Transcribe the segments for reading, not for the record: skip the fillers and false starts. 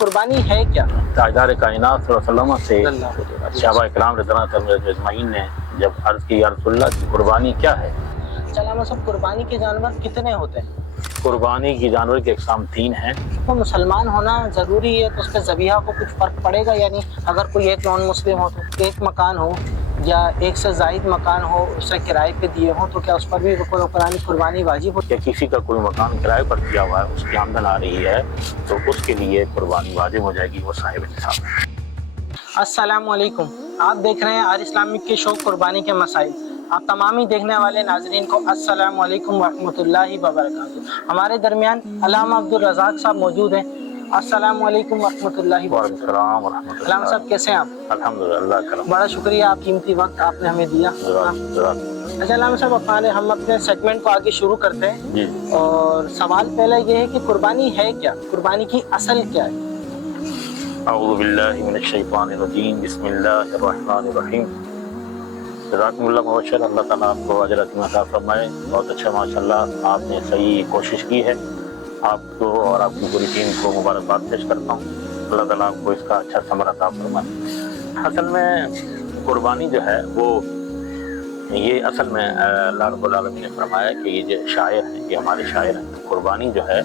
कुर्बानी है क्या? ताजदार कायनात सल्लल्लाहु अलैहि वसल्लम से सहाबा इकराम रज़ियल्लाहु तआला अजमईन ने जब अर्ज़ की, या रसूलल्लाह की कुर्बानी क्या है? चला सब कुर्बानी के जानवर कितने होते हैं? कुर्बानी की जानवर के अक़साम 3 हैं। तो मुसलमान होना ज़रूरी है तो उस पर ज़बीहा को कुछ फ़र्क पड़ेगा? यानी अगर कोई एक नॉन मुस्लिम हो तो एक मकान हो या एक से ज़ायद मकान हो उसे किराए पे दिए हो तो क्या उस पर भी कुर्बानी वाजिब हो? या किसी का कोई मकान किराए पर दिया हुआ है, उसकी आमदन आ रही है तो उसके लिए कुर्बानी वाजिब हो जाएगी, वो साहिब निसाब। अस्सलामु अलैकुम, आप देख रहे हैं आर इस्लामिक के शो कुर्बानी के मसाइल। आप तमामी देखने वाले नाजरीन को अस्सलामु अलैकुम वरहमतुल्लाहि वबरकातुहू। हमारे दरमियान अल्लामा अब्दुल रज़ाक साहब मौजूद हैं। अस्सलामु अलैकुम वरहमतुल्लाहि वबरकातुहू। अल्लामा साहब कैसे हैं आप? अल्हम्दुलिल्लाह। बड़ा शुक्रिया, आप कीमती वक्त आपने हमें दिया। अच्छा अल्लामा साहब, हम अपने सेगमेंट को आगे शुरू करते हैं जी। और सवाल पहला ये है कि कुर्बानी है क्या? कुर्बानी की असल क्या है? अऊज़ु बिल्लाहि मिनश शैतानिर रजीम, बिस्मिल्लाहिर रहमानिर रहीम। जज़ाकुमुल्लाह खैर, अल्लाह ताला आपको अजर अज़ीम अता फरमाए। बहुत अच्छा, माशाअल्लाह आपने सही कोशिश की है। आपको और आपकी पूरी टीम को मुबारकबाद पेश करता हूँ। अल्लाह ताला आपको इसका अच्छा समर अता फरमाए। असल में कुर्बानी जो है वो ये असल में अल्लाह रब्बुल आलमीन ने फरमाया कि ये जो शायर हैं, ये हमारे शायर हैं। कुर्बानी जो है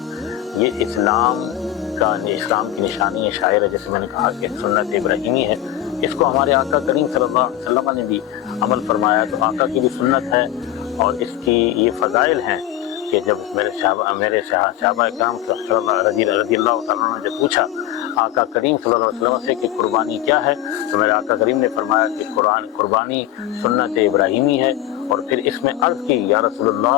ये इस्लाम की निशानी है, शायर है। जैसे मैंने कहा कि सुन्नत इब्राहिमी है, इसको हमारे आका करीम सल्लल्लाहु अलैहि वसल्लम ने भी अमल फरमाया। तो आका की भी सुन्नत है और इसकी ये फ़ज़ाइल हैं कि जब मेरे सहाबा इकराम रज़ियल्लाहु तआला ने जब पूछा आका करीम सल्लल्लाहु अलैहि वसल्लम से कि कुर्बानी क्या है, तो मेरे आका करीम ने फरमाया कि कुर्बानी सुन्नत इब्राहिमी है। और फिर इसमें अर्ज़ की, या रसूलल्लाह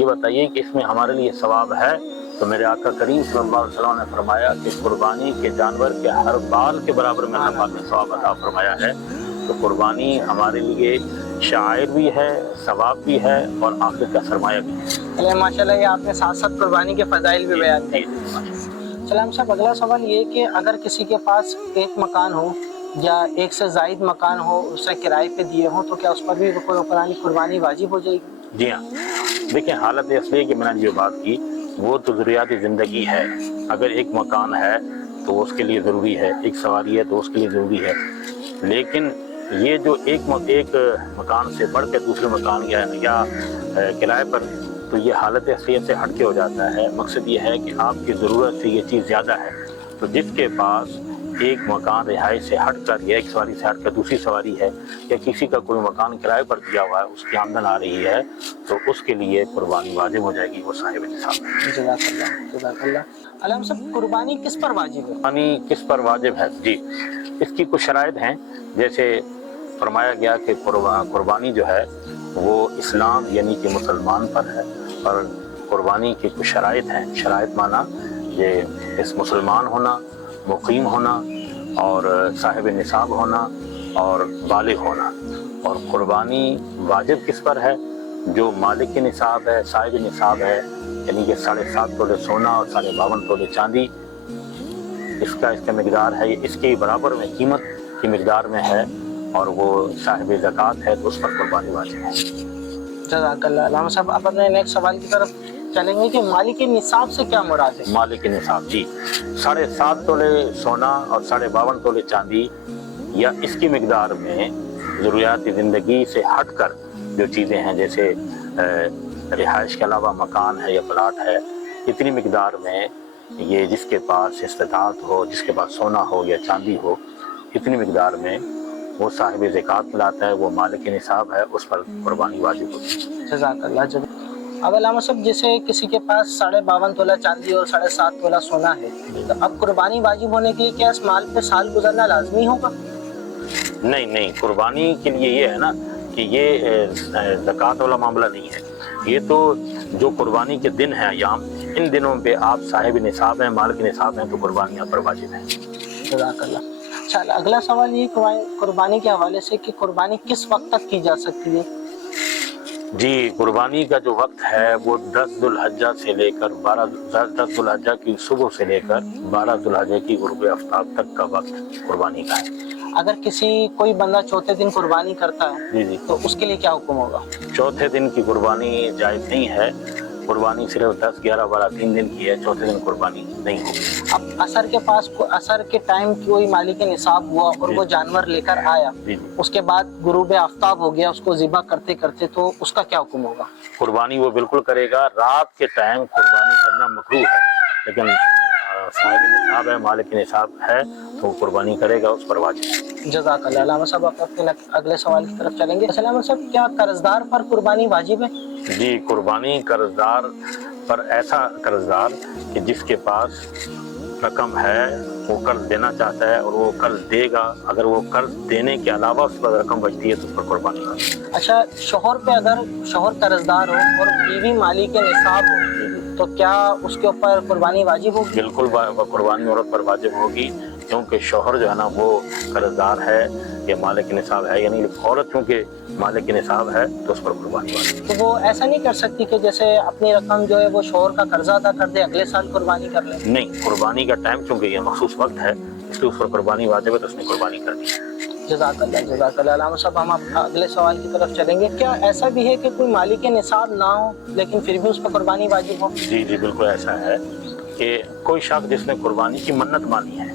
ये बताइए कि इसमें हमारे लिए सवाब है? तो मेरे आका करीम सल्लल्लाहु अलैहि वसल्लम ने फरमाया कि कुर्बानी के जानवर के हर बाल के बराबर में अल्लाह पाक ने सवाब अता फरमाया है। तो कुर्बानी हमारे लिए शायर भी है, सवाब भी है और आखिरत का सरमाया भी है। माशाल्लाह, ये आपने साथ साथ कुर्बानी के फ़ज़ाइल भी बयान किए। सलाम साहब, अगला सवाल ये कि अगर किसी के पास एक मकान हो या एक से ज़ायद मकान हो, उसे किराए पे दिए हो, तो क्या उस पर भी कुर्बानी वाजिब हो जाएगी? जी हाँ, देखिए हालत असली है कि मैंने जो बात की वो तो ज़रूरियात ज़िंदगी है। अगर एक मकान है तो उसके लिए ज़रूरी है, एक सवारी है तो उसके लिए ज़रूरी है। लेकिन ये जो एक मकान से बढ़ के दूसरे मकान या किराए पर, तो ये हालत असलियत से हटके हो जाता है। मकसद ये है कि आपकी ज़रूरत से ये चीज़ ज़्यादा है, तो जिसके पास एक मकान रिहाइश से हट कर या एक सवारी से हट कर दूसरी सवारी है या किसी का कोई मकान किराए पर दिया हुआ है, उसकी आमदन आ रही है, तो उसके लिए कुर्बानी वाजिब हो जाएगी, वो साहिब निसाब। जज़ाकल्लाह। अल्लामा साहब, कुर्बानी किस पर वाजिब है? कुर्बानी किस पर वाजिब है? जी, इसकी कुछ शराइत हैं। जैसे फरमाया गया कि कुर्बानी जो है वो इस्लाम यानी कि मुसलमान पर है, और कुर्बानी की कुछ शराइत हैं। शराइत माना ये इस मुसलमान होना, मुकीम होना और साहिब निसाब होना और बालिग होना। और कुर्बानी वाजिब किस पर है? जो मालिक के निसाब है, साहिब निसाब है, यानी कि 7.5 तोले सोना और 52.5 तोले चांदी, इसका मकदार है, इसके बराबर में कीमत की मकदार में है, और वो साहिब ज़कात है, तो उस पर कुर्बानी वाजिब है। जज़ाकल्लाह। अल्लामा साहब, अपने नेक्स्ट सवाल की तरफ चलेंगे कि मालिक निसाब से क्या मुराद है? मालिक निसाब, जी, 7.5 तोले सोना और 52.5 तोले चांदी या इसकी मकदार में ज़रूरियात ज़िंदगी से हट कर जो चीज़ें हैं, जैसे रिहाइश के अलावा मकान है या प्लाट है, इतनी मकदार में ये जिसके पास इस्तिताअत हो, जिसके पास सोना हो या चांदी हो, इतनी मकदार में वो साहिब ज़कात लाता है, वो मालिक निसाब है, उस पर कुर्बानी वाजिब होती है। जज़ाकल्लाह। अब अल्लामा साहब, जैसे किसी के पास 52.5 तोला चांदी और 7.5 तोला सोना है, तो अब कुर्बानी वाजिब होने के लिए क्या इस माल पे साल गुजरना लाजमी होगा? नहीं, कुर्बानी के लिए ये है ना कि ये ज़कात वाला मामला नहीं है। ये तो जो कुर्बानी के दिन हैं, अयाम, इन दिनों पे आप साहिब निसाब हैं, मालिक निसाब हैं, तो कुर्बानी आप पर वाजिब है। जज़ाकल्लाह। अच्छा, अगला सवाल ये कुर्बानी के हवाले से कि कुर्बानी किस वक्त तक की जा सकती है? जी, कुर्बानी का जो वक्त है वो 10 ज़ुल्हज्जा से लेकर 10 ज़ुल्हज्जा की सुबह से लेकर 12 ज़ुल्हज्जा की गुरूब आफ्ताब तक का वक्त कुर्बानी का है। अगर कोई बंदा चौथे दिन कुर्बानी करता है, जी, तो उसके लिए क्या हुक्म होगा? चौथे दिन की कुर्बानी जायज़ नहीं है। कुर्बानी सिर्फ 10, 11, 12, 3 दिन की है, चौथे दिन कुर्बानी नहीं होगी। अब असर के टाइम कोई मालिक निसाब हुआ और वो जानवर लेकर आया, जी जी। उसके बाद गुरूब आफ्ताब हो गया, उसको ज़िबा करते करते, तो उसका क्या हुक्म होगा? कुर्बानी वो बिल्कुल करेगा। रात के टाइम कुर्बानी करना मकरूह है, लेकिन साहिब निसाब है, मालिक निसाब है, तो कुर्बानी करेगा, उस पर वाजिब। जज़ाकल्लाह। अल्लामा साहब आप अपने अगले सवाल की तरफ चलेंगे। अल्लामा साहब, क्या कर्जदार पर कुर्बानी वाजिब है? जी, कुर्बानी कर्जदार पर, ऐसा कर्जदार कि जिसके पास रकम है, वो कर्ज देना चाहता है और वो कर्ज देगा, अगर वो कर्ज देने के अलावा उस पर रकम बचती है तो उस पर कुर्बानी होगी। अच्छा, शोहर पे अगर शोहर कर्जदार हो और बीवी मालिक निसाब हो, तो क्या उसके ऊपर कुर्बानी वाजिब होगी? बिल्कुल कुर्बानी औरत पर वाजिब होगी, क्योंकि शोहर जो है ना वो कर्जदार है, ये मालिक निसाब है, यानी औरत क्योंकि मालिक निसाब है तो उस पर कुर्बानी वाजिब। तो वो ऐसा नहीं कर सकती कि जैसे अपनी रकम जो है वो शोहर का कर्जा अदा कर दे, अगले साल कुर्बानी कर ले? नहीं, कुर्बानी का टाइम चूंकि ये मखसूस वक्त है, इसलिए उस पर कुर्बानी वाजिब है, तो उसने कुर्बानी करनी है। जज़ाकल्लाह, जज़ाकल्लाह। अल्लामा साहब, हम अगले सवाल की तरफ चलेंगे। क्या ऐसा भी है कि कोई मालिक निसाब ना हो लेकिन फिर भी उस पर कुर्बानी वाजिब हो? जी जी, बिल्कुल ऐसा है कि कोई शख्स जिसने कुर्बानी की मन्नत मानी है,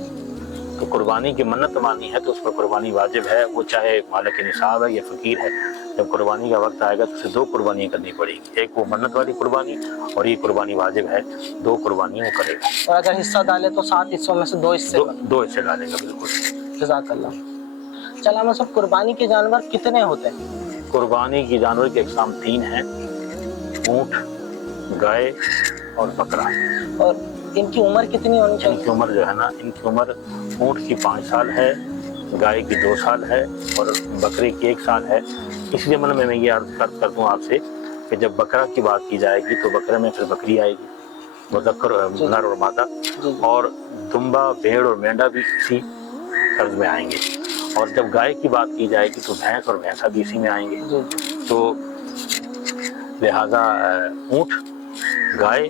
तो कुर्बानी की मन्नत मानी है तो उस पर कुर्बानी वाजिब है, वो चाहे मालिक निसाब है या फकीर है। जब कुर्बानी का वक्त आएगा तो उसे 2 कुर्बानियाँ करनी पड़ेगी, एक वो मन्नत वाली कुर्बानी और ये कुर्बानी वाजिब है, 2 कुर्बानियाँ वो करेगा। और अगर हिस्सा डाले तो 7 हिस्सों में से 2 हिस्से? 2 हिस्से डालेगा, बिल्कुल। जज़ाकल्लाह। चला, हम सब कुर्बानी के जानवर कितने होते हैं? कुर्बानी की जानवर की अक़साम 3 हैं, ऊँट, गाय और बकरा। और इनकी उम्र कितनी होनी चाहिए? इनकी उम्र जो है ना, इनकी उम्र ऊँट की 5 साल है, गाय की 2 साल है और बकरे की 1 साल है। इसलिए मतलब मैं ये अर्ज कर दूँ आपसे कि जब बकरा की बात की जाएगी तो बकरे में फिर बकरी आएगी, मुज़क्कर नर और मादा, और दुम्बा, भेड़ और मेंढा भी इसी कर्ज में आएंगे। और जब गाय की बात की जाएगी तो भैंस और भैंसा भी इसी में आएंगे। तो लिहाजा ऊँट, गाय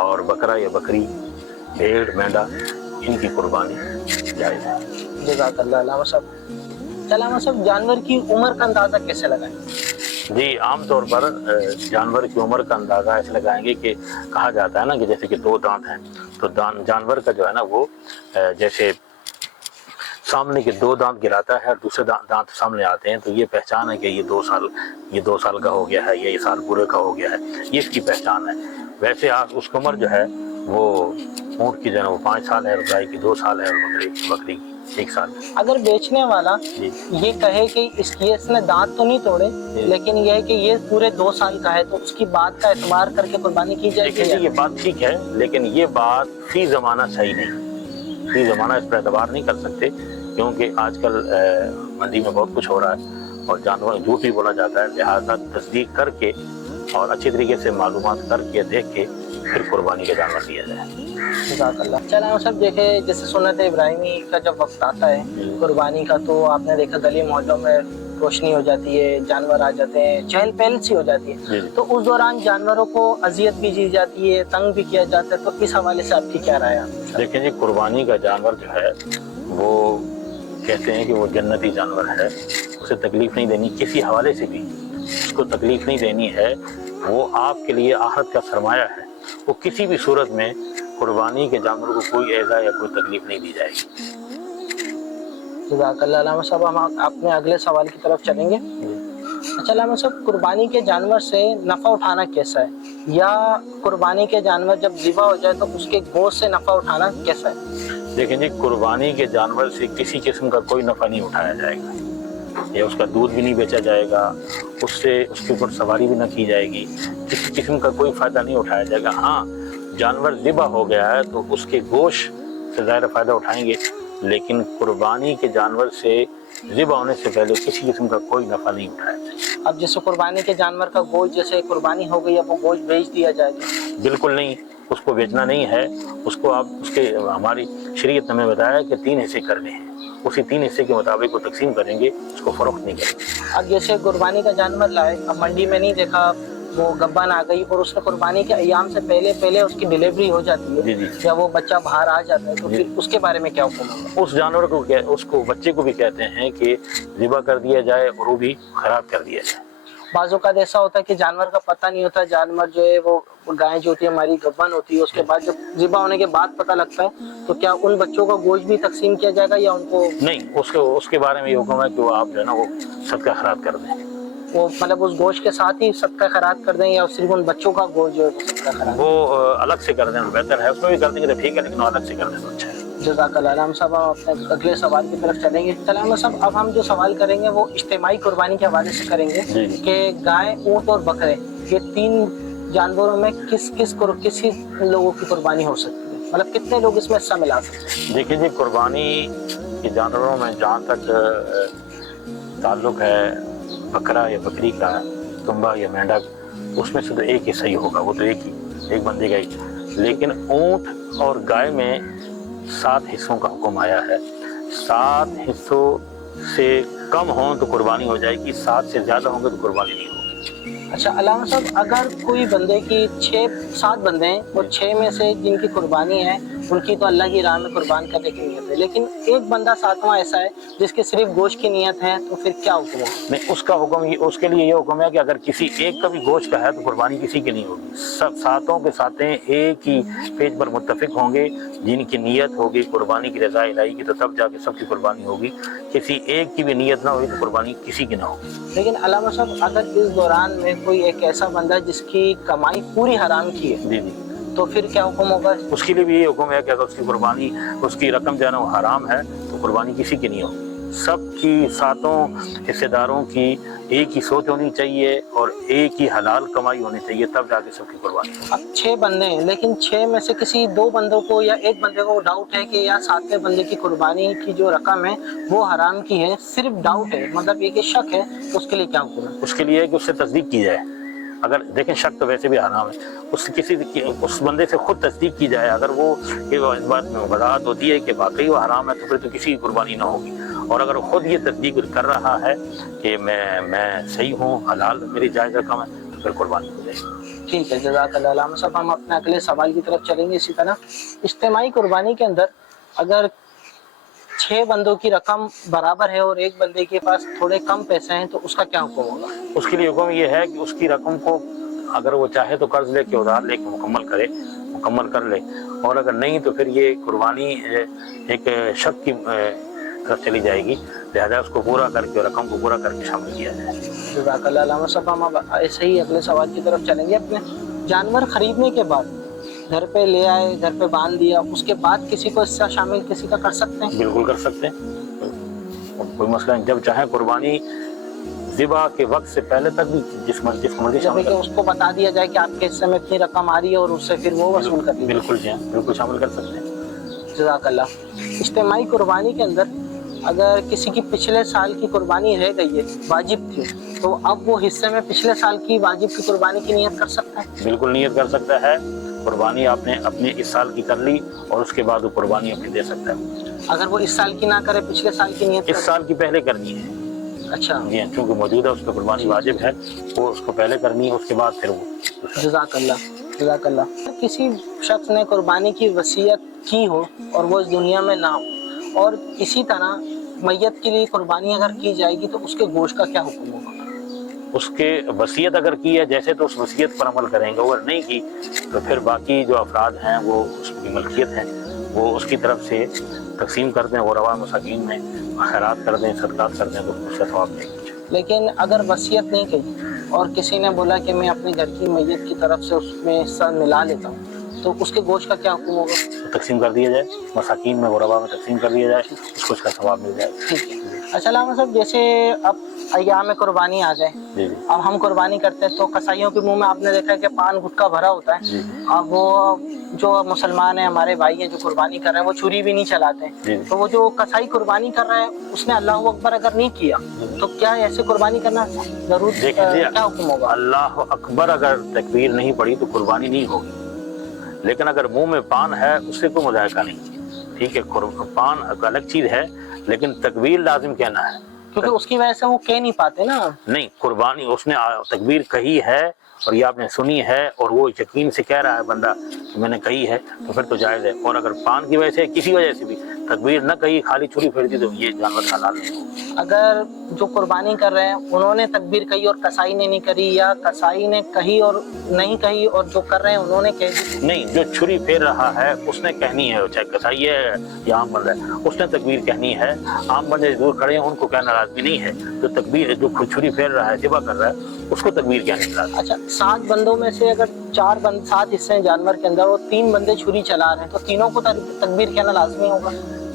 और बकरा या बकरी, भेड़, मेंढा, इनकी कुर्बानी जायज़ है। जज़ाकल्लाह। अल्लामा साहब, चला साहब, जानवर की उम्र का अंदाज़ा कैसे लगाएं? जी, आमतौर पर जानवर की उम्र का अंदाज़ा ऐसे लगाएंगे कि कहा जाता है ना कि जैसे कि 2 दांत हैं, तो जानवर का जो है ना वो जैसे सामने के 2 दांत गिराता है और दूसरे दांत सामने आते हैं, तो ये पहचान है कि ये 2 साल का हो गया है, ये साल पूरे का हो गया है, ये इसकी पहचान है। वैसे आप उसकी उम्र जो है वो ऊँट की जो है वो 5 साल है और गाय की 2 साल है और बकरी की 1 साल है। अगर बेचने वाला ये कहे कि इसने दांत तो नहीं तोड़े, लेकिन ये है कि ये पूरे 2 साल का है, तो उसकी बात का एतबार करके कुर्बानी की जाएगी? देखिए, ये बात ठीक है, लेकिन ये बात फी ज़माना सही नहीं। फी ज़माना इस पर एतबार नहीं कर सकते, क्योंकि आजकल मंडी में बहुत कुछ हो रहा है और जानवर झूठ भी बोला जाता है। लिहाजा तस्दीक करके और अच्छी तरीके से मालूमात करके देख के फिर कुर्बानी का जानवर दिया जाए। चला, हम सब देखे जैसे सुन्नत इब्राहिमी का जब वक्त आता है कुर्बानी का, तो आपने देखा गली मोहल्लों में रोशनी हो जाती है, जानवर आ जाते हैं, चहल पहल सी हो जाती है, तो उस दौरान जानवरों को अजियत भी दी जाती है, तंग भी किया जाता है, तो इस हवाले से आपकी क्या राय है? देखिए जी, कुर्बानी का जानवर जो है वो कहते हैं कि वो जन्नती जानवर है, उसे तकलीफ नहीं देनी, किसी हवाले से भी उसको तकलीफ नहीं देनी है, वो आपके लिए आखिरत का सरमाया है। वो किसी भी सूरत में कुर्बानी के जानवर को कोई ऐज़ा या कोई तकलीफ नहीं दी जाएगी। जज़ाकल्लाह। अल्लामा साहब, हम अपने अगले सवाल की तरफ चलेंगे। अच्छा अल्लामा साहब, कुर्बानी के जानवर से नफ़ा उठाना कैसा है, या कुर्बानी के जानवर जब ज़िबा हो जाए तो उसके गोश्त से नफ़ा उठाना कैसा है? देखिए जी, कुर्बानी के जानवर से किसी किस्म का कोई नफ़ा नहीं उठाया जाएगा, या उसका दूध भी नहीं बेचा जाएगा, उससे उसके ऊपर सवारी भी ना की जाएगी, किसी किस्म का कोई फ़ायदा नहीं उठाया जाएगा। हाँ, जानवर ज़िबा हो गया है तो उसके गोश्त से ज़ाहिर फ़ायदा उठाएंगे, लेकिन कुर्बानी के जानवर से ज़िबा होने से पहले किसी किस्म का कोई नफ़ा नहीं उठाया जाएगा। अब जैसे कुर्बानी के जानवर का गोश्त जैसे कुर्बानी हो गई, अब वो गोश्त बेच दिया जाएगा? बिल्कुल नहीं, उसको बेचना नहीं है, उसको आप उसके हमारी शरीयत ने हमें बताया कि 3 हिस्से करने हैं, उसी 3 हिस्से के मुताबिक वो तकसीम करेंगे, उसको फ़रोख्त नहीं करेंगे। अब जैसे कुर्बानी का जानवर लाए, अब मंडी में नहीं देखा वो गब्बन आ गई और उसने कुर्बानी के अयाम से पहले उसकी डिलीवरी हो जाती है, या वो बच्चा बाहर आ जाता है, तो फिर उसके बारे में क्या हुक्म है? उस जानवर को उसको बच्चे को भी कहते हैं कि ज़िबा कर दिया जाए और वो भी ख़राब कर दिया जाए। बाज़ औक़ात ऐसा होता है कि जानवर का पता नहीं होता, जानवर जो है वो गाय जो होती है हमारी गब्बन होती है, उसके बाद जब ज़िबा होने के बाद पता लगता है, तो क्या उन बच्चों का गोश्त भी तकसीम किया जाएगा या उनको नहीं, उसके बारे में ये हुक्म है कि वो आप जो है ना वो सदका खैरात कर दें। वो मतलब उस गोश्त के साथ ही सदका खैरात कर दें, या सिर्फ उन बच्चों का गोश्त जो है वो सदका खैरात? वो अलग से कर दें तो बेहतर है, उसमें भी कर देंगे तो ठीक है, लेकिन वो अलग से कर दें तो अच्छा है। जज़ाकल्लाह। अलामा साहब, हम अपने अगले सवाल की तरफ चलेंगे। अलामा साहब, अब हम जो सवाल करेंगे वो इज्तिमाई कुर्बानी के हवाले से करेंगे जी। कि गाय, ऊँट और बकरे, ये तीन जानवरों में किस लोगों की कुर्बानी हो सकती है, मतलब कितने लोग इसमें हिस्सा मिला सकते हैं? देखिए जी, कुर्बानी के जानवरों में जहाँ तक ताल्लुक है बकरा या बकरी का, तुम्बा या मेंढक, उसमें से तो एक ही सही होगा, वो तो एक बंदे का ही। लेकिन ऊँट और गाय में 7 हिस्सों का हुक्म आया है। 7 हिस्सों से कम हों तो कुर्बानी हो जाएगी, 7 से ज़्यादा होंगे तो कुर्बानी नहीं होगी। अच्छा अलामा साहब, अगर कोई बंदे की 6-7 बंदे हैं और 6 में से जिनकी कुर्बानी है उनकी तो अल्लाह की राह में कुर्बान करने की नीयत है, लेकिन एक बंदा 7वां ऐसा है जिसकी सिर्फ गोश्त की नीयत है, तो फिर क्या हुक्म है? नहीं, उसका हुक्म उसके लिए ये हुक्म है कि अगर किसी एक का भी गोश्त का है तो कुर्बानी किसी की नहीं होगी। सब 7 के 7 एक ही पेज पर मुत्तफिक होंगे, जिनकी नीयत होगी कुर्बानी की रज़ा इलाही की, तो तब जाके सबकी कुर्बानी होगी। किसी एक की भी नीयत ना होगी तो कुर्बानी किसी की ना होगी। लेकिन अलामा साहब, अगर इस दौरान में कोई एक ऐसा बंदा जिसकी कमाई पूरी हराम की है, जी जी, तो फिर क्या हुक्म होगा? उसके लिए भी ये हुक्म है कि अगर उसकी कुर्बानी, उसकी रकम जो है ना वो हराम है तो कुर्बानी किसी की नहीं होगी। सबकी 7 हिस्सेदारों की एक ही सोच होनी चाहिए और एक ही हलाल कमाई होनी चाहिए, तब जाके सबकी कुर्बानी। अब 6 बंदे हैं, लेकिन 6 में से किसी 2 बंदों को या एक बंदे को डाउट है कि यार 7वें बंदे की कुर्बानी की जो रकम है वो हराम की है, सिर्फ डाउट है, मतलब एक शक है, तो उसके लिए क्या हुक्म है? उसके लिए है कि उससे तस्दीक की जाए। अगर देखें, शक तो वैसे भी हराम है, उस बंदे से खुद तस्दीक की जाए। अगर वो इस बात में वजाहत होती है कि वाकई वो हराम है तो फिर तो किसी की कुर्बानी ना होगी। और अगर खुद ये तस्दीक कर रहा है कि मैं सही हूँ, हलाल मेरी जायज़ रकम है, तो फिर कुर्बानी हो जाएगी। ठीक है, जज़ाकल्लाह। अलामा साहब, हम अपने अगले सवाल की तरफ चलेंगे। इसी तरह इज्तिमाई कुर्बानी के अंदर अगर 6 बंदों की रकम बराबर है और एक बंदे के पास थोड़े कम पैसे हैं, तो उसका क्या हुक्म होगा? उसके लिए हुक्म ये है कि उसकी रकम को अगर वो चाहे तो कर्ज लेके, उधार लेके मुकम्मल कर ले, और अगर नहीं तो फिर ये कुर्बानी एक शक की तरफ चली जाएगी, लिहाजा उसको पूरा करके और रकम को पूरा करके शामिल किया जाए। जज़ाकल्लाह। अलामा साहब, हम अब ऐसे ही अगले सवाल की तरफ चलेंगे। अपने जानवर खरीदने के बाद घर पे ले आए, घर पे बांध दिया, उसके बाद किसी को इससे शामिल किसी का कर सकते हैं? बिल्कुल कर सकते हैं, कोई मसला नहीं। जब चाहे कुर्बानी ज़िबा के वक्त से पहले तक भी जिस मर्जी शामिल कर, उसको बता दिया जाए कि आपके हिस्से में इतनी रकम आ रही है और उससे फिर वो वसूल कर दी। बिल्कुल जी, बिल्कुल शामिल कर सकते हैं। जज़ाकल्लाह। इज्तिमाई कुर्बानी के अंदर अगर किसी की पिछले साल की कुर्बानी रह गई है, वाजिब थी, तो अब वो हिस्से में पिछले साल की वाजिब की कुर्बानी की नियत कर सकता है? बिल्कुल नियत कर सकता है। कुर्बानी आपने अपने इस साल की कर ली और उसके बाद वो कुर्बानी अपनी दे सकता है। अगर वो इस साल की ना करे, पिछले साल की नियत इस साल की पहले करनी है। अच्छा जी, चूँकि मौजूदा उस पर कुर्बानी वाजिब है, वो उसको पहले करनी है, उसके बाद फिर वो। जज़ाकल्लाह, जज़ाकल्लाह। किसी शख्स ने कुर्बानी की वसीयत की हो और वो इस दुनिया में ना हो, और इसी तरह मैयत के लिए कुर्बानी अगर की जाएगी, तो उसके गोश्त का क्या हुक्म होगा? उसके वसीयत अगर की है जैसे तो उस वसीयत पर अमल करेंगे, अगर नहीं की तो फिर बाकी जो अफराद हैं वो उसकी मलकियत है, वो उसकी तरफ से तकसीम कर दें, गुरबा मसाकीन में खैरात कर दें, सदक़ात कर दें, तो उसका सवाब नहीं। लेकिन अगर वसीयत नहीं की और किसी ने बोला कि मैं अपने घर की मैयत की तरफ से उसमें हिस्सा मिला लेता हूँ, तो उसके गोश्त का क्या हुक्म होगा? तो तकसीम कर दिया जाए, मसाकीन में गुरबा में तकसीम कर दिया जाए, उसको उसका सवाब मिल जाए। ठीक है। अच्छा अलामा साहब, जैसे अब अय्याम कुर्बानी आ जाए, जी जी, अब हम कुर्बानी करते हैं तो कसाईयों के मुंह में आपने देखा है कि पान गुटखा भरा होता है। जी अब वो जो मुसलमान है, हमारे भाई हैं जो कुर्बानी कर रहे हैं, वो छुरी भी नहीं चलाते जी। हैं, तो वो जो कसाई कुर्बानी कर रहा है उसने अल्लाह अकबर अगर नहीं किया, तो क्या ऐसे कुर्बानी करना जरूर क्या हुक्म होगा? अल्लाह अकबर अगर तकबीर नहीं पड़ी तो कुर्बानी नहीं होगी, लेकिन अगर मुंह में पान है उससे कोई मुजायका नहीं। ठीक है, पान अलग चीज है, लेकिन तकबीर लाजिम कहना है, क्योंकि उसकी वजह से वो कह नहीं पाते ना। नहीं, कुर्बानी उसने तकबीर कही है और ये आपने सुनी है और वो यकीन से कह रहा है बंदा कि मैंने कही है, तो फिर तो जायज़ है। और अगर पान की वजह से किसी वजह से भी तकबीर न कही, खाली छुरी फेर दी, तो ये जानवर हलाल नहीं होगा। अगर जो कुर्बानी कर रहे हैं उन्होंने तकबीर कही और कसाई ने नहीं करी, या कसाई ने कही और नहीं कही और जो कर रहे हैं उन्होंने कह दी? नहीं, जो छुरी फेर रहा है उसने कहनी है, चाहे कसाई है या आम बंदा है, उसने तकबीर कहनी है। आम बंदे दूर खड़े हैं उनको कहना लाजमी नहीं है। जो तकबीर, जो छुरी फेर रहा है, ज़िबा कर रहा है, उसको तकबीर कहनी लाजमी। अच्छा, 7 बंदों में से अगर 7 हिस्से हैं जानवर के अंदर और 3 बंदे छुरी चला रहे हैं, तो तीनों को तकबीर कहना लाजमी होगा?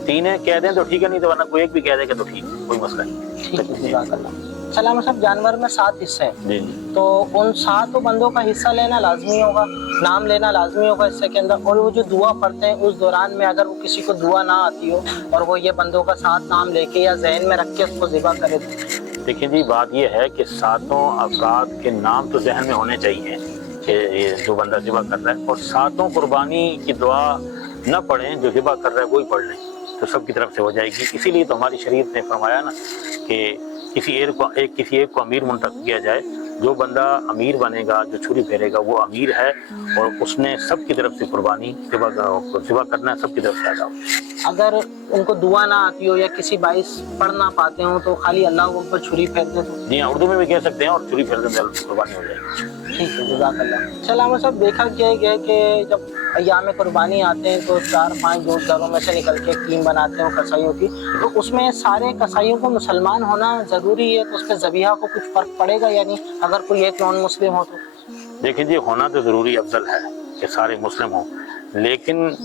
3 कह दें तो ठीक है, नहीं तो वरना कोई एक भी कह देगा तो ठीक, कोई मसला नहीं। ठीक है, जज़ाकल्लाह। सलाम साहब, जानवर में 7 हिस्से हैं, जी, तो उन 7 बंदों का हिस्सा लेना लाजमी होगा, नाम लेना लाजमी होगा हिस्से के अंदर। और वो जो दुआ पढ़ते हैं उस दौरान में अगर वो किसी को दुआ ना आती हो और वो ये बंदों का 7 नाम लेके या जहन में रख के उसको ज़िबा करे तो? देखिए जी, बात ये है कि 7 अफराद के नाम तो जहन में होने चाहिए कि ये जो बंदा ज़िबा कर रहा है, और 7 कुर्बानी की दुआ न पढ़ें, जो ज़िबा कर रहा है वही पढ़ लें तो सबकी तरफ से हो जाएगी। इसीलिए तो हमारी शरीयत ने फरमाया ना कि किसी एक को अमीर मुंतखब किया जाए। जो बंदा अमीर बनेगा, जो छुरी फेरेगा, वो अमीर है और उसने सबकी तरफ से कुर्बानी ज़िबा करना है, सबकी तरफ से अदा हो। अगर उनको दुआ ना आती हो या किसी बाइस पढ़ ना पाते हो तो खाली अल्लाह के ऊपर छुरी फेर दे तो? जी हाँ, उर्दू में भी कह सकते हैं और छुरी फेर दें तो कुर्बानी हो जाएगी। ठीक है, जज़ाकल्लाह। चला सब देखा गया कि जब अय्याम कुर्बानी आते हैं तो 4-5 जो घरों में से निकल के एक टीम बनाते हैं कसाईयों की, तो उसमें सारे कसाईयों को मुसलमान होना ज़रूरी है, तो उस पर ज़बीहा को कुछ फ़र्क पड़ेगा या नहीं अगर कोई एक नॉन मुस्लिम हो तो? देखिए जी, होना तो ज़रूरी अफजल है कि सारे मुस्लिम हों, लेकिन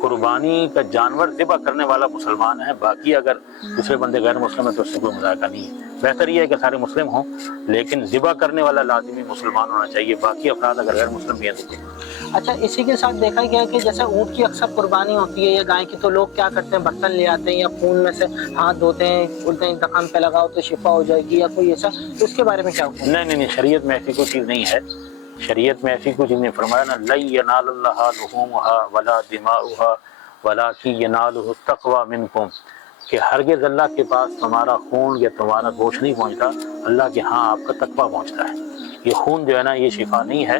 कुर्बानी का जानवर ज़िबा करने वाला मुसलमान है, बाकी अगर दूसरे बंदे गैर मुस्लिम है तो उससे कोई मजाका नहीं है। बेहतर ये है कि सारे मुस्लिम हों, लेकिन ज़िबा करने वाला लाजिमी मुसलमान होना चाहिए, बाकी अफराद अगर गैर मुस्लिम भी हैं तो। अच्छा, इसी के साथ देखा गया कि जैसे ऊँट की अक्सर कुर्बानी होती है या गाय की, तो लोग क्या करते हैं, बर्तन ले आते हैं या खून में से हाथ धोते हैं, बोलते हैं दखम पे लगाओ तो शिफा हो जाएगी या कोई ऐसा, तो इसके बारे में क्या हुक्म? नहीं, शरीयत में ऐसी कोई चीज़ नहीं है। शरीयत में ऐसी कोई चीज़ नहीं, फरमाया ना, लै यनालुल्लाह लुहूमुहा वला दिमाउहा वलाकिन यनालुहु तक़वा मिनकुम, कि हरगिज़ अल्लाह के पास तुम्हारा खून या तुम्हारा गोश्त नहीं पहुँचता, अल्लाह के हाँ आपका तक़वा पहुँचता है। ये खून जो है ना, ये शिफा नहीं है।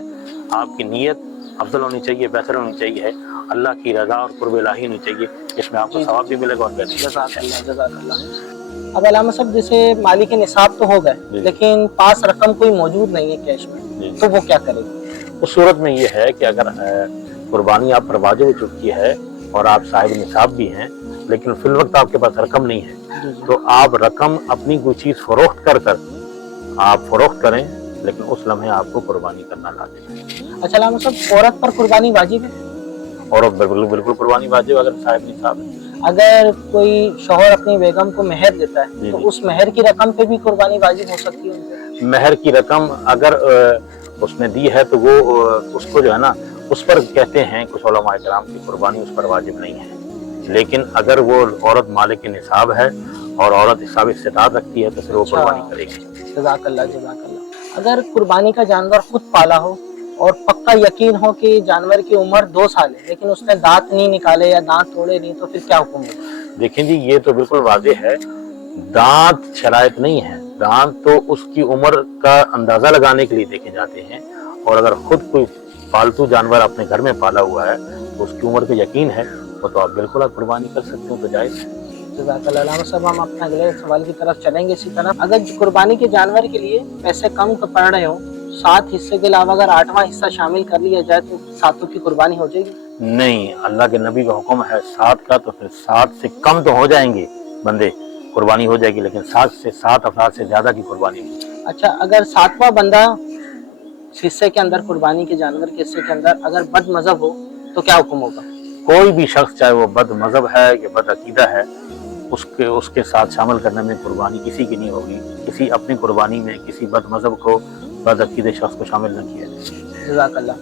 आपकी नीयत अफजल होनी चाहिए, बेहतर होनी चाहिए, अल्लाह की रज़ा और कुर्ब इलाही होनी चाहिए, इसमें आपको सवाब भी मिलेगा और अब अलामा साहब, जैसे माली के निसाब तो हो गए, लेकिन पास रकम कोई मौजूद नहीं है कैश में, तो वो क्या करेगा? उस सूरत में ये है कि अगर कुर्बानी आप पर वाजिब हो चुकी है और आप साहिब निसाब भी हैं, लेकिन फिल वक्त आपके पास रकम नहीं है, तो आप रकम अपनी कोई चीज़ फरोख्त कर आप फरोख्त करें, लेकिन उस लम्हे आपको कुर्बानी करना लाजिम है। अच्छा अलामा साहब, औरत पर कुर्बानी वाजिब है? औरत बिल्कुल कुर्बानी वाजिब अगर साहिब निसाब है। अगर कोई शौहर अपनी बेगम को मेहर देता है तो उस मेहर की रकम पे भी कुर्बानी वाजिब हो सकती है? मेहर की रकम अगर उसने दी है तो वो उसको जो है ना, उस पर कहते हैं कुछ उलमा इकराम की कुर्बानी उस पर वाजिब नहीं है। लेकिन अगर वो औरत मालिक निसाब है और औरत हिसाब इस्तिताअत रखती है तो फिर वो कुर्बानी करेगी। जज़ाकल्लाह। अगर कुर्बानी का जानवर खुद पाला हो और पक्का यकीन हो कि जानवर की उम्र 2 साल है, लेकिन उसने दांत नहीं निकाले या दांत तोड़े नहीं, तो फिर क्या हुक्म है? देखें जी, ये तो बिल्कुल वाज़ेह है, दांत शरायत नहीं है। दांत तो उसकी उम्र का अंदाजा लगाने के लिए देखे जाते हैं, और अगर खुद कोई पालतू जानवर अपने घर में पाला हुआ है तो उसकी उम्र का यकीन है, वो तो आप बिल्कुल आप कुर्बानी कर सकते हो, तो जायज़ है। जज़ाकल्लाह साहब, हम अपने अगले सवाल की तरफ चलेंगे। इसी तरह अगर कुर्बानी के जानवर के लिए पैसे कम पड़ रहे हो, 7 हिस्से के अलावा अगर 8वां हिस्सा शामिल कर लिया जाए तो 7 की कुर्बानी हो जाएगी? नहीं, अल्लाह के नबी का हुक्म है 7 का, तो फिर 7 से कम तो हो जाएंगे बंदे, कुर्बानी हो जाएगी, लेकिन 7 अफराद से ज्यादा की कुर्बानी नहीं। अच्छा, अगर 7वां बंदा हिस्से के अंदर, कुर्बानी के जानवर के हिस्से के अंदर अगर बद मजहब हो तो क्या हुक्म होगा? कोई भी शख्स, चाहे वो बद मजहब है या बद अकीदा है, उसके साथ शामिल करने में कुर्बानी किसी की नहीं होगी। किसी अपनी कुर्बानी में किसी बद मजहब को, बद अकीदे शख्स को शामिल न किया जाए। जज़ाकल्लाह।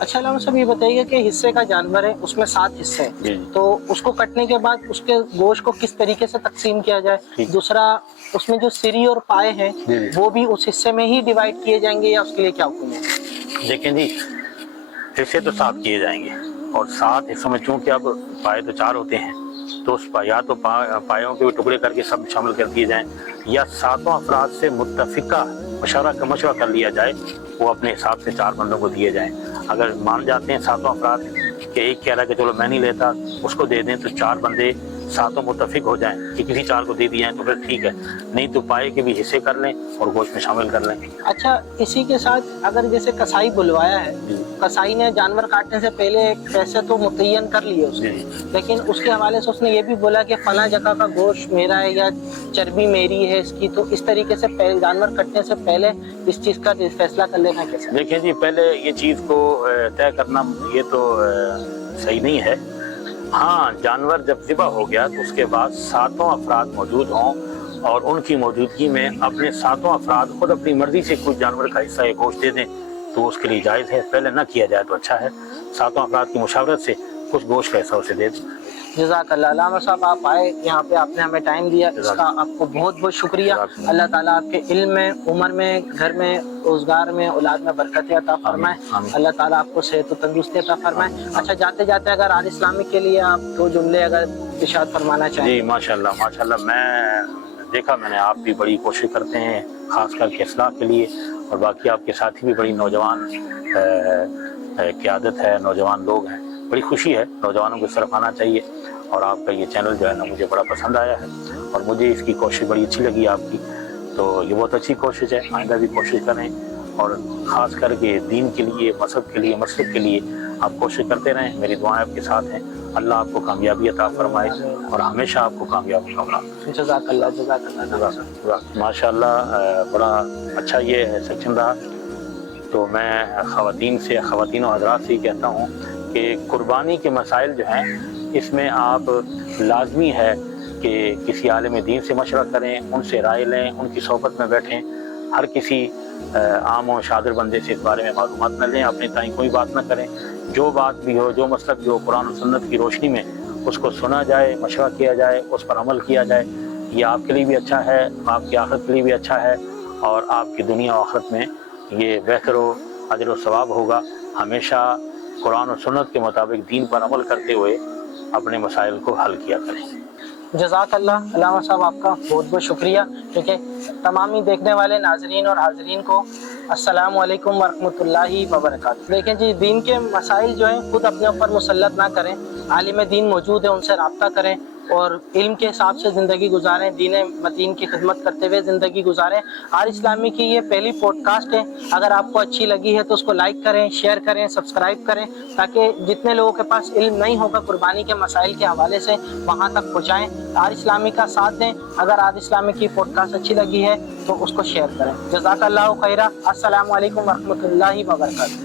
अच्छा अल्लाह सब ये बताइए कि हिस्से का जानवर है, उसमें 7 हिस्से हैं, तो उसको कटने के बाद उसके गोश्त को किस तरीके से तकसीम किया जाए? दूसरा, उसमें जो सिरी और पाए हैं वो भी उस हिस्से में ही डिवाइड किए जाएंगे या उसके लिए क्या हुक्म है? देखें जी, हिस्से तो 7 किए जाएंगे, और 7 हिस्सों में चूंकि अब पाए तो 4 होते हैं, तो उस या तो पायों के टुकड़े करके सब शामिल कर दिए जाएं, या 7 अफराद से मुत्तफिका मशवरा कर लिया जाए, वो अपने हिसाब से 4 बंदों को दिए जाएं। अगर मान जाते हैं 7 अफराद کہ ایک کہہ رہا ہے کہ چلو میں نہیں لیتا اس کو دے دیں تو 4 بندے ساتوں متفق ہو جائیں کہ کسی 4 کو دے دیا ہے تو پھر ٹھیک ہے، نہیں تو پائے کے بھی حصے کر لیں اور گوشت میں شامل کر لیں۔ اچھا اسی کے ساتھ اگر جیسے کسائی بلوایا ہے، کسائی نے جانور کاٹنے سے پہلے پیسے تو متعین کر لیے اس نے، لیکن اس کے حوالے سے اس نے یہ بھی بولا کہ فلاں جگہ کا گوشت میرا ہے یا چربی میری ہے اس کی، تو اس طریقے سے جانور کٹنے سے پہلے اس چیز کا فیصلہ کر لینا کیسے؟ دیکھیں جی، پہلے یہ چیز کو طے کرنا یہ تو صحیح نہیں ہے۔ ہاں، جانور جب ذبح ہو گیا تو اس کے بعد 7 افراد موجود ہوں اور ان کی موجودگی میں اپنے 7 افراد خود اپنی مرضی سے کچھ جانور کا حصہ یا گوشت دے دیں تو اس کے لیے جائز ہے۔ پہلے نہ کیا جائے تو اچھا ہے، 7 افراد کی مشاورت سے کچھ گوشت کا حصہ اسے دے دیں۔ جزاک اللہ۔ علامہ صاحب آپ آئے یہاں پہ، آپ نے ہمیں ٹائم دیا، اس کا آپ کو بہت بہت شکریہ۔ اللہ تعالیٰ آپ کے علم میں، عمر میں، گھر میں، روزگار میں، اولاد میں برکت عطا فرمائے۔ اللہ تعالیٰ آپ کو صحت و تندرستی عطا فرمائے۔ اچھا جاتے جاتے اگر آج اسلامی کے لیے آپ 2 جملے اگر ارشاد فرمانا چاہیں۔ جی ماشاءاللہ ماشاءاللہ، میں نے آپ بھی بڑی کوشش کرتے ہیں خاص کر کے اصلاح کے لیے، اور باقی آپ کے ساتھی بھی بڑی نوجوان قیادت ہے، نوجوان لوگ ہیں، بڑی خوشی ہے، نوجوانوں کی طرف آنا چاہیے۔ اور آپ کا یہ چینل جو ہے نا مجھے بڑا پسند آیا ہے اور مجھے اس کی کوشش بڑی اچھی لگی آپ کی، تو یہ بہت اچھی کوشش ہے، آئندہ بھی کوشش کریں اور خاص کر کے دین کے لیے، مذہب کے لیے، مسلک کے لیے آپ کوشش کرتے رہیں۔ میری دعائیں آپ کے ساتھ ہیں، اللہ آپ کو کامیابی عطا فرمائے اور ہمیشہ آپ کو کامیاب کرنا۔ جزاک اللہ، جزاک اللہ۔ ماشاء اللہ، بڑا اچھا یہ سیکشن رہا۔ تو میں خواتین و حضرات سے کہتا ہوں کہ قربانی کے مسائل جو ہیں اس میں آپ لازمی ہے کہ کسی عالم دین سے مشورہ کریں، ان سے رائے لیں، ان کی صحبت میں بیٹھیں، ہر کسی عام و شادر بندے سے اس بارے میں معلومات نہ لیں، اپنے تائیں کوئی بات نہ کریں، جو بات بھی ہو، جو مسلک بھی ہو، قرآن و سنت کی روشنی میں اس کو سنا جائے، مشورہ کیا جائے، اس پر عمل کیا جائے۔ یہ آپ کے لیے بھی اچھا ہے، آپ کی آخرت کے لیے بھی اچھا ہے، اور آپ کی دنیا و آخرت میں یہ بہتر و اجر و ثواب ہوگا۔ ہمیشہ قرآن و سنت کے مطابق دین پر عمل کرتے ہوئے اپنے مسائل کو حل کیا کریں۔ جزاک اللہ۔ علامہ صاحب آپ کا بہت بہت شکریہ۔ ٹھیک ہے، تمامی دیکھنے والے ناظرین اور حاضرین کو السلام علیکم ورحمۃ اللہ وبرکاتہ۔ دیکھیں جی، دین کے مسائل جو ہیں خود اپنے اوپر مسلط نہ کریں، عالم دین موجود ہے، ان سے رابطہ کریں اور علم کے حساب سے زندگی گزاریں، دین متین کی خدمت کرتے ہوئے زندگی گزاریں۔ آر اسلامی کی یہ پہلی پوڈ کاسٹ ہے، اگر آپ کو اچھی لگی ہے تو اس کو لائک کریں، شیئر کریں، سبسکرائب کریں، تاکہ جتنے لوگوں کے پاس علم نہیں ہوگا قربانی کے مسائل کے حوالے سے وہاں تک پہنچائیں۔ آر اسلامی کا ساتھ دیں۔ اگر آر اسلامی کی پوڈ کاسٹ اچھی لگی ہے تو اس کو شیئر کریں۔ جزاک اللہ خیرہ۔ السلام علیکم ورحمۃ اللہ وبرکاتہ۔